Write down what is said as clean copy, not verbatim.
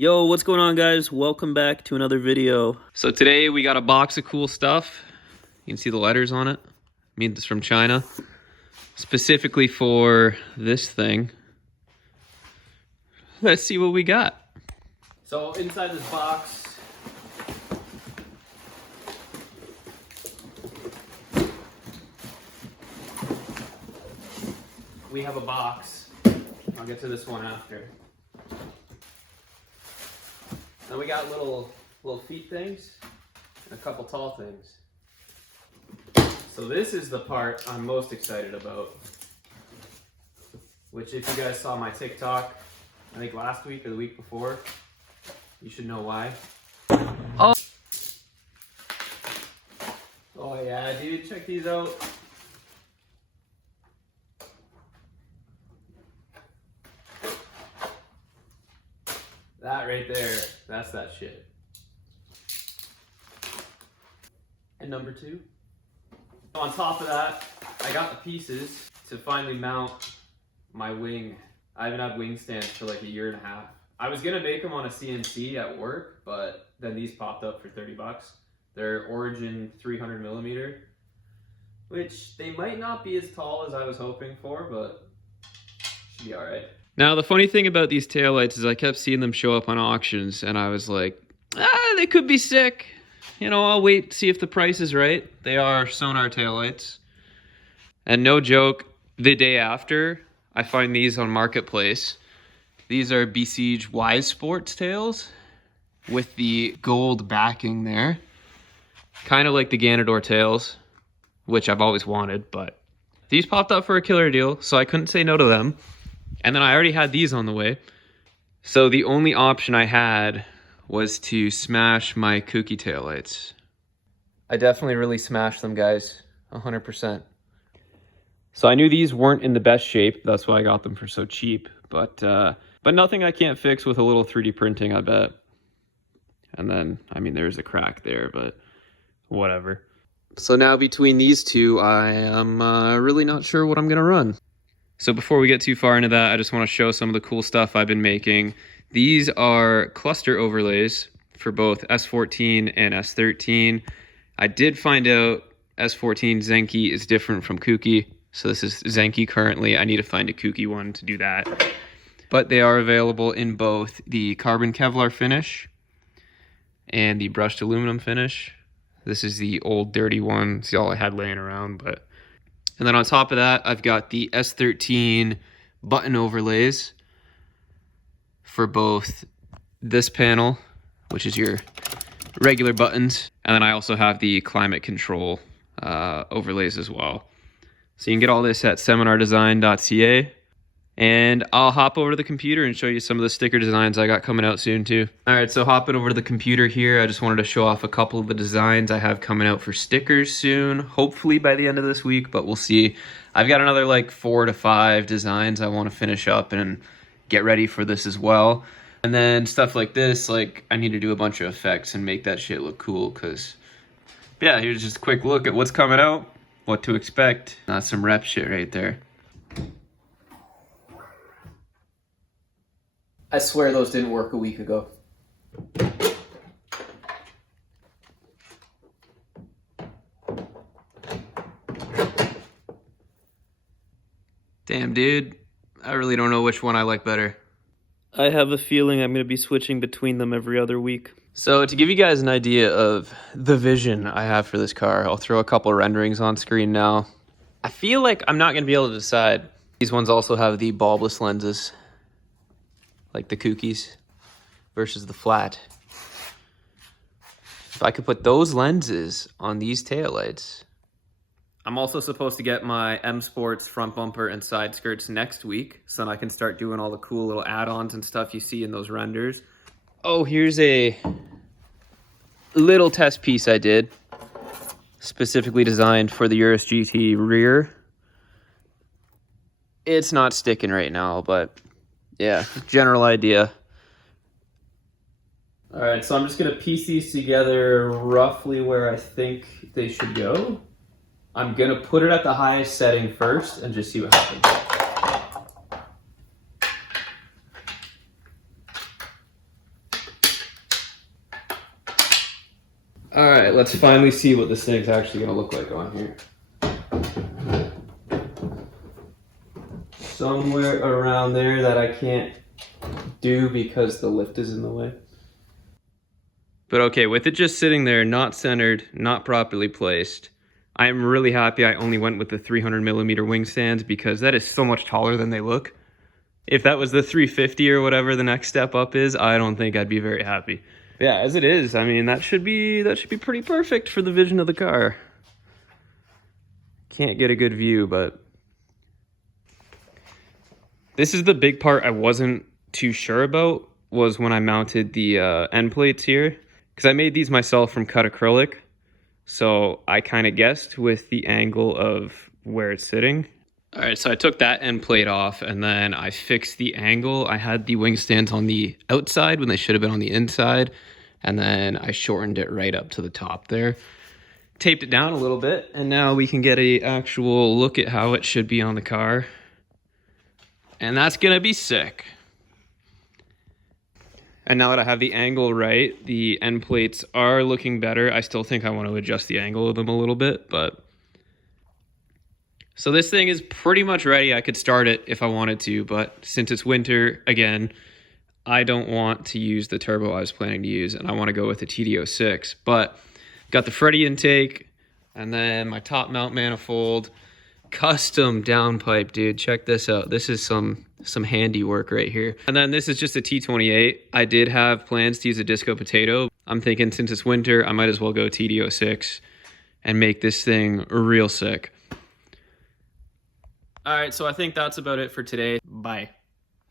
Yo, what's going on, guys? Welcome back to another video. So today we got a box of cool stuff. You can see the letters on it. I mean, it's from China. Specifically for this thing. Let's see what we got. So inside this box, we have a box. I'll get to this one after. Then we got little feet things and a couple tall things. So this is the part I'm most excited about. Which, if you guys saw my TikTok, I think last week or the week before, you should know why. Oh, Oh yeah, dude, check these out. That right there, that's that shit. And number two. On top of that, I got the pieces to finally mount my wing. I haven't had wing stands for like a year and a half. I was gonna make them on a CNC at work, but then these popped up for 30 bucks. They're Origin 300 millimeter, which they might not be as tall as I was hoping for, but should be all right. now the funny thing about these taillights is I kept seeing them show up on auctions and I was like, they could be sick. You know, I'll wait, see if the price is right. They are sonar taillights. And no joke, the day after, I find these on Marketplace. These are Besiege Wise Sports tails with the gold backing there. Kind of like the Ganador tails, which I've always wanted, but these popped up for a killer deal, so I couldn't say no to them. And then I already had these on the way. So the only option I had was to smash my Kouki taillights. I definitely really smashed them, guys, 100%. So I knew these weren't in the best shape. That's why I got them for so cheap. But nothing I can't fix with a little 3D printing, I bet. And then, I mean, there's a crack there, but whatever. So now between these two, I am really not sure what I'm gonna run. So before we get too far into that, I just want to show some of the cool stuff I've been making. These are cluster overlays for both S14 and S13. I did find out S14 Zenki is different from Kouki. So this is Zenki currently. I need to find a Kouki one to do that. But they are available in both the carbon Kevlar finish and the brushed aluminum finish. This is the old dirty one. It's all I had laying around. And then on top of that, I've got the S13 button overlays for both this panel, which is your regular buttons, and then I also have the climate control overlays as well. So you can get all this at seminardesign.ca. And I'll hop over to the computer and show you some of the sticker designs I got coming out soon too. All right, so hopping over to the computer here, I just wanted to show off a couple of the designs I have coming out for stickers soon, hopefully by the end of this week, but we'll see. I've got another like 4 to 5 designs I want to finish up and get ready for this as well. And then stuff like this, like I need to do a bunch of effects and make that shit look cool, because yeah, here's just a quick look at what's coming out, what to expect. That's some rep shit right there. I swear those didn't work a week ago. Damn, dude. I really don't know which one I like better. I have a feeling I'm going to be switching between them every other week. So to give you guys an idea of the vision I have for this car, I'll throw a couple renderings on screen now. I feel like I'm not going to be able to decide. These ones also have the bulbless lenses, like the Koukis versus the flat. If I could put those lenses on these taillights. I'm also supposed to get my M Sports front bumper and side skirts next week, so then I can start doing all the cool little add-ons and stuff you see in those renders. Oh, here's a little test piece I did, specifically designed for the Urus GT rear. It's not sticking right now, but yeah, general idea. All right, so I'm just gonna piece these together roughly where I think they should go. I'm gonna put it at the highest setting first and just see what happens. All right, let's finally see what this thing's actually gonna look like on here. Somewhere around there that I can't do because the lift is in the way. But okay, with it just sitting there, not centered, not properly placed, I'm really happy I only went with the 300mm wing stands because that is so much taller than they look. If that was the 350 or whatever the next step up is, I don't think I'd be very happy. Yeah, as it is, I mean, that should be pretty perfect for the vision of the car. Can't get a good view, but this is the big part I wasn't too sure about, was when I mounted the end plates here, because I made these myself from cut acrylic. So I kind of guessed with the angle of where it's sitting. All right, so I took that end plate off and then I fixed the angle. I had the wing stands on the outside when they should have been on the inside. And then I shortened it right up to the top there. Taped it down a little bit. And now we can get an actual look at how it should be on the car. And that's gonna be sick. And now that I have the angle right, the end plates are looking better. I still think I want to adjust the angle of them a little bit, but... So this thing is pretty much ready. I could start it if I wanted to, but since it's winter, again, I don't want to use the turbo I was planning to use, and I want to go with the TD06. But got the Freddy intake, and then my top mount manifold, custom downpipe, dude. Check this out. This is some handiwork right here. And then this is just a T28. I did have plans to use a Disco Potato. I'm thinking since it's winter, I might as well go TD06 and make this thing real sick. All right, so I think that's about it for today. Bye.